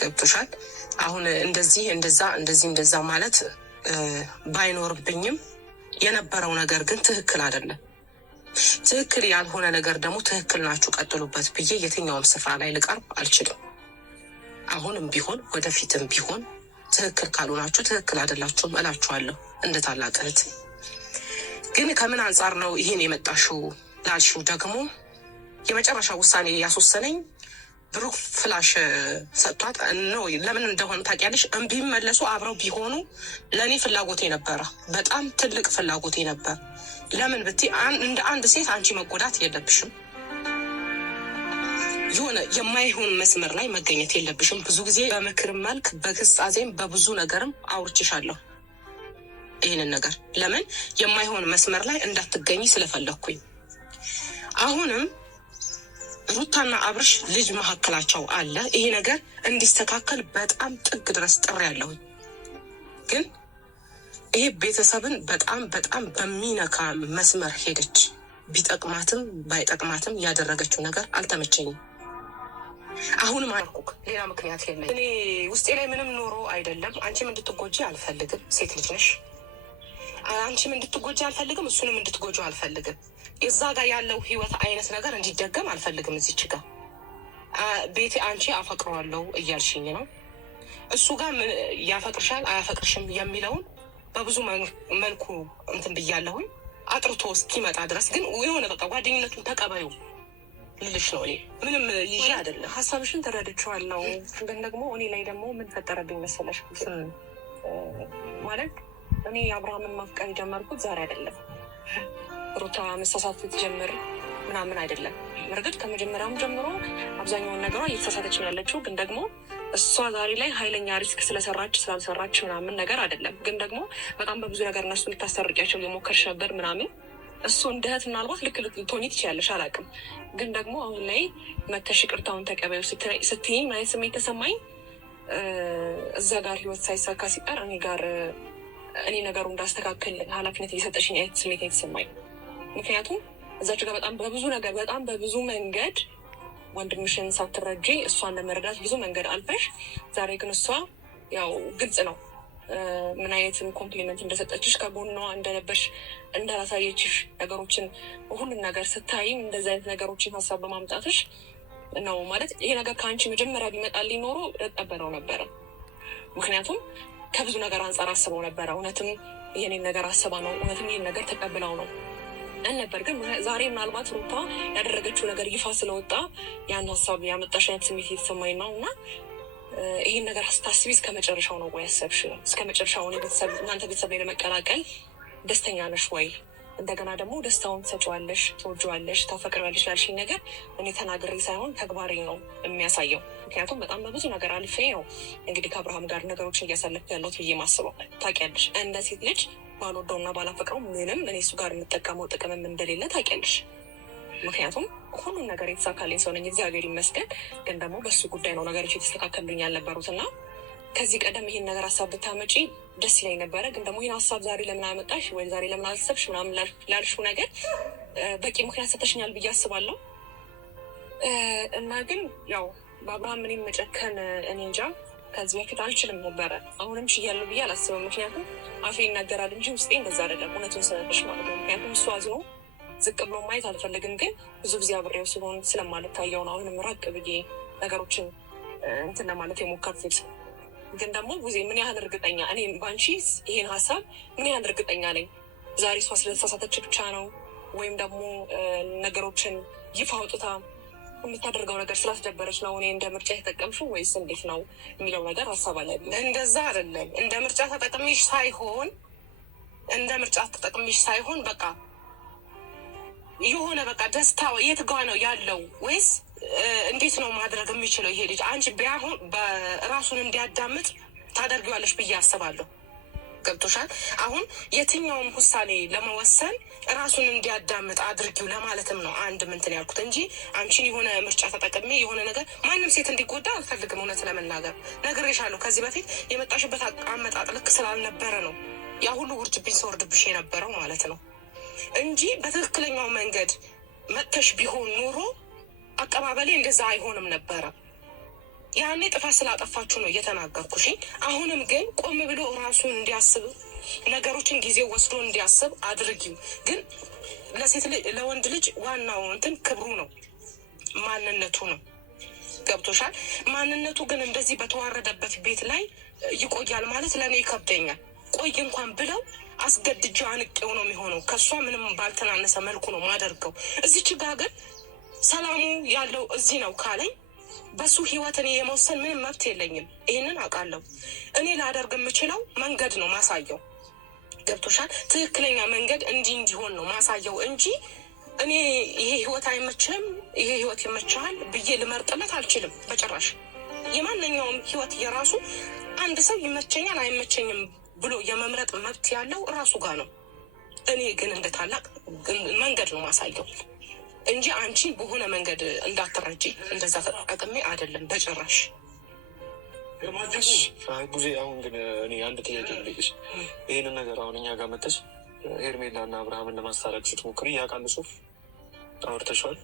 ገብቶሻል? አሁን እንደዚህ እንደዛ ማለት ባይኖርብኝም የነበረው ነገር ግን ትክክል አይደለም። ትክክል ያልሆነ ነገር ደግሞ ትክክል ናችሁ ቀጥሉበት ብዬ የትኛውም ስፍራ ላይ ልቀርብ አልችልም። አሁንም ቢሆን ወደፊትም ቢሆን ትክክል ካልሆናችሁ ትክክል አይደላችሁም እላችኋለሁ እንደ ታላቅ እህት። ግን ከምን አንጻር ነው ይህን የመጣሽው ላልሽው ደግሞ የመጨረሻ ውሳኔ ያስወሰነኝ ብሩክ ፍላሽ ሰጥቷት ነው። ለምን እንደሆነ ታውቂያለሽ? ቢመለሱ አብረው ቢሆኑ ለእኔ ፍላጎቴ ነበረ፣ በጣም ትልቅ ፍላጎቴ ነበር። ለምን ብትይ እንደ አንድ ሴት አንቺ መጎዳት የለብሽም። የሆነ የማይሆን መስመር ላይ መገኘት የለብሽም። ብዙ ጊዜ በምክር መልክ በግሳጼም በብዙ ነገርም አውርቼሻለሁ ይህንን ነገር። ለምን የማይሆን መስመር ላይ እንዳትገኝ ስለፈለግኩኝ። አሁንም ሩታና አብርሽ ልጅ መካከላቸው አለ። ይሄ ነገር እንዲስተካከል በጣም ጥግ ድረስ ጥሪ ያለሁኝ። ግን ይሄ ቤተሰብን በጣም በሚነካ መስመር ሄደች። ቢጠቅማትም ባይጠቅማትም ያደረገችው ነገር አልተመቸኝም። አሁንም አልኩክ ሌላ ምክንያት የለኝ። እኔ ውስጤ ላይ ምንም ኖሮ አይደለም። አንቺም እንድትጎጂ አልፈልግም። ሴት ልጅ ነሽ። አንቺም እንድትጎጂ አልፈልግም፣ እሱንም እንድትጎጂ አልፈልግም። እዛ ጋር ያለው ህይወት አይነት ነገር እንዲደገም አልፈልግም። እዚች ጋር ቤቴ አንቺ አፈቅረዋለሁ እያልሽኝ ነው። እሱ ጋር ያፈቅርሻል አያፈቅርሽም የሚለውን በብዙ መልኩ እንትን ብያለሁኝ። አጥርቶ እስኪመጣ ድረስ ግን የሆነ በቃ ጓደኝነቱን ተቀበዩ ልልሽ ነው። እኔ ምንም ይዤ አይደለም። ሀሳብሽን ተረድቼዋለሁ። ግን ደግሞ እኔ ላይ ደግሞ ምን ፈጠረብኝ መሰለሽ? ማለት እኔ አብርሃምን ማፍቀር የጀመርኩት ዛሬ አይደለም። ሩታ መሳሳት ትጀምር ምናምን አይደለም። እርግጥ ከመጀመሪያውም ጀምሮ አብዛኛውን ነገሯ እየተሳሳተች ነው ያለችው። ግን ደግሞ እሷ ዛሬ ላይ ኃይለኛ ሪስክ ስለሰራች ስላልሰራች ምናምን ነገር አይደለም። ግን ደግሞ በጣም በብዙ ነገር እነሱ ልታሰርቂያቸው የሞከርሽ ነበር ምናምን። እሱ እንደ እህት ምናልባት ልክ ልትሆኚ ትችያለሽ፣ አላውቅም። ግን ደግሞ አሁን ላይ መተሽ ይቅርታውን ተቀበዩ ስትይኝ ማለት ስሜት ተሰማኝ። እዛ ጋር ህይወት ሳይሳካ ሲቀር እኔ ነገሩ እንዳስተካከል ኃላፊነት እየሰጠሽኝ አይነት ስሜት የተሰማኝ። ምክንያቱም እዛች ጋር በጣም በብዙ መንገድ ወንድምሽን ሳትረጂ እሷን ለመረዳት ብዙ መንገድ አልፈሽ፣ ዛሬ ግን እሷ ያው ግልጽ ነው ምን አይነትን ኮምፕሊመንት እንደሰጠችሽ፣ ከጎኗ እንደነበርሽ፣ እንዳላሳየችሽ ነገሮችን ሁሉን ነገር ስታይም እንደዚህ አይነት ነገሮችን ሀሳብ በማምጣትሽ ነው ማለት ይሄ ነገር ከአንቺ መጀመሪያ ቢመጣልኝ ኖሮ እቀበለው ነበረ። ምክንያቱም ከብዙ ነገር አንጻር አስበው ነበረ። እውነትም ይህንን ነገር አስባ ነው፣ እውነትም ይህን ነገር ተቀብለው ነው ነበር። ግን ዛሬ ምናልባት ሩታ ያደረገችው ነገር ይፋ ስለወጣ ያን ሀሳብ ያመጣሽ አይነት ስሜት የተሰማኝ ነው። እና ይህን ነገር ስታስቢ እስከ መጨረሻው ነው ወይ ያሰብሽ? እስከ መጨረሻው እናንተ ቤተሰብ ላይ ለመቀላቀል ደስተኛ ነሽ ወይ? እንደገና ደግሞ ደስታውን ትሰጪዋለሽ፣ ትወጂዋለሽ፣ ታፈቅሪዋለሽ ላልሽኝ ነገር እኔ ተናግሬ ሳይሆን ተግባሬ ነው የሚያሳየው። ምክንያቱም በጣም በብዙ ነገር አልፌ ነው እንግዲህ ከአብርሃም ጋር ነገሮችን እያሳለፍኩ ያለሁት ብዬ ማስበው። ታውቂያለሽ፣ እንደ ሴት ልጅ ባልወደውና ባላፈቅረው ምንም እኔ እሱ ጋር የምጠቀመው ጥቅምም እንደሌለ ታውቂያለሽ። ምክንያቱም ሁሉም ነገር የተሳካልኝ ሰው ነኝ፣ እግዚአብሔር ይመስገን። ግን ደግሞ በሱ ጉዳይ ነው ነገሮች የተስተካከሉኝ ያልነበሩት እና ከዚህ ቀደም ይሄን ነገር ሀሳብ ብታመጪ ደስ ይለኝ ነበረ። ግን ደግሞ ይህን ሀሳብ ዛሬ ለምን አመጣሽ ወይ ዛሬ ለምን አልሰብሽ ምናምን ላልሽው ነገር በቂ ምክንያት ሰተሽኛል ብዬ አስባለሁ። እና ግን ያው በአብርሃም እኔም መጨከን እኔ እንጃ ከዚህ በፊት አልችልም ነበረ። አሁንም ችያለሁ ብዬ አላስብም። ምክንያቱም አፌ ይናገራል እንጂ ውስጤ እንደዛ አይደለም፣ እውነቱን ስነግርሽ ማለት ነው። ምክንያቱም እሱ አዝኖ ዝቅ ብሎ ማየት አልፈልግም። ግን ብዙ ጊዜ አብሬው ሲሆን ስለማልታየው ነው አሁንም ራቅ ብዬ ነገሮችን እንትን ለማለት የሞከርኩት። ግን ደግሞ ጊዜ ምን ያህል እርግጠኛ እኔ ባንቺ ይሄን ሀሳብ ምን ያህል እርግጠኛ ነኝ? ዛሬ እሷ ስለተሳሳተች ብቻ ነው ወይም ደግሞ ነገሮችን ይፋ አውጥታ የምታደርገው ነገር ስላስደበረች ነው እኔ እንደ ምርጫ የተጠቀምሽው ወይስ እንዴት ነው የሚለው ነገር ሀሳብ አለ። እንደዛ አይደለም። እንደ ምርጫ ተጠቅሚሽ ሳይሆን በቃ የሆነ በቃ ደስታ የት ጋ ነው ያለው? ወይስ እንዴት ነው ማድረግ የሚችለው ይሄ ልጅ? አንቺ ቢያሁን በራሱን እንዲያዳምጥ ታደርጊዋለሽ ብዬ አስባለሁ። ገብቶሻል? አሁን የትኛውም ውሳኔ ለመወሰን ራሱን እንዲያዳምጥ አድርጊው ለማለትም ነው አንድ ምንትን ያልኩት እንጂ አንቺን የሆነ ምርጫ ተጠቅሜ የሆነ ነገር ማንም ሴት እንዲጎዳ አልፈልግም። እውነት ለመናገር ነግሬሻለሁ። ከዚህ በፊት የመጣሽበት አመጣጥ ልክ ስላልነበረ ነው ያ ሁሉ ውርጅብኝ ሲወርድብሽ የነበረው ማለት ነው እንጂ በትክክለኛው መንገድ መጥተሽ ቢሆን ኖሮ አቀባበሌ እንደዛ አይሆንም ነበረ። ያኔ ጥፋት ስላጠፋችሁ ነው እየተናገርኩሽ። አሁንም ግን ቆም ብሎ ራሱን እንዲያስብ ነገሮችን ጊዜ ወስዶ እንዲያስብ አድርጊው። ግን ለወንድ ልጅ ዋናው እንትን ክብሩ ነው፣ ማንነቱ ነው። ገብቶሻል? ማንነቱ ግን እንደዚህ በተዋረደበት ቤት ላይ ይቆያል ማለት ለእኔ ይከብደኛል። ቆይ እንኳን ብለው አስገድጄው አንቄው ነው የሚሆነው። ከእሷ ምንም ባልተናነሰ መልኩ ነው ማደርገው። እዚች ጋ ግን ሰላሙ ያለው እዚህ ነው ካለኝ በሱ ህይወት እኔ የመወሰን ምንም መብት የለኝም። ይህንን አውቃለሁ። እኔ ላደርግ የምችለው መንገድ ነው ማሳየው። ገብቶሻል? ትክክለኛ መንገድ እንዲሆን ነው ማሳየው እንጂ እኔ ይሄ ህይወት አይመችህም፣ ይሄ ህይወት ይመችሃል ብዬ ልመርጥለት አልችልም በጭራሽ። የማንኛውም ህይወት የራሱ አንድ ሰው ይመቸኛል አይመቸኝም ብሎ የመምረጥ መብት ያለው ራሱ ጋር ነው። እኔ ግን እንደ ታላቅ መንገድ ነው ማሳየው እንጂ አንቺን በሆነ መንገድ እንዳትረጂ እንደዛ ተጠቅሜ አይደለም በጭራሽ። ቡዜ አሁን ግን እኔ አንድ ጥያቄ ልጠይቅሽ። ይህንን ነገር አሁን እኛ ጋር መጥተሽ ሄርሜላ እና አብርሃምን ለማስታረቅ ስትሞክሪ ያውቃል ሱፍ አውርተሽዋል?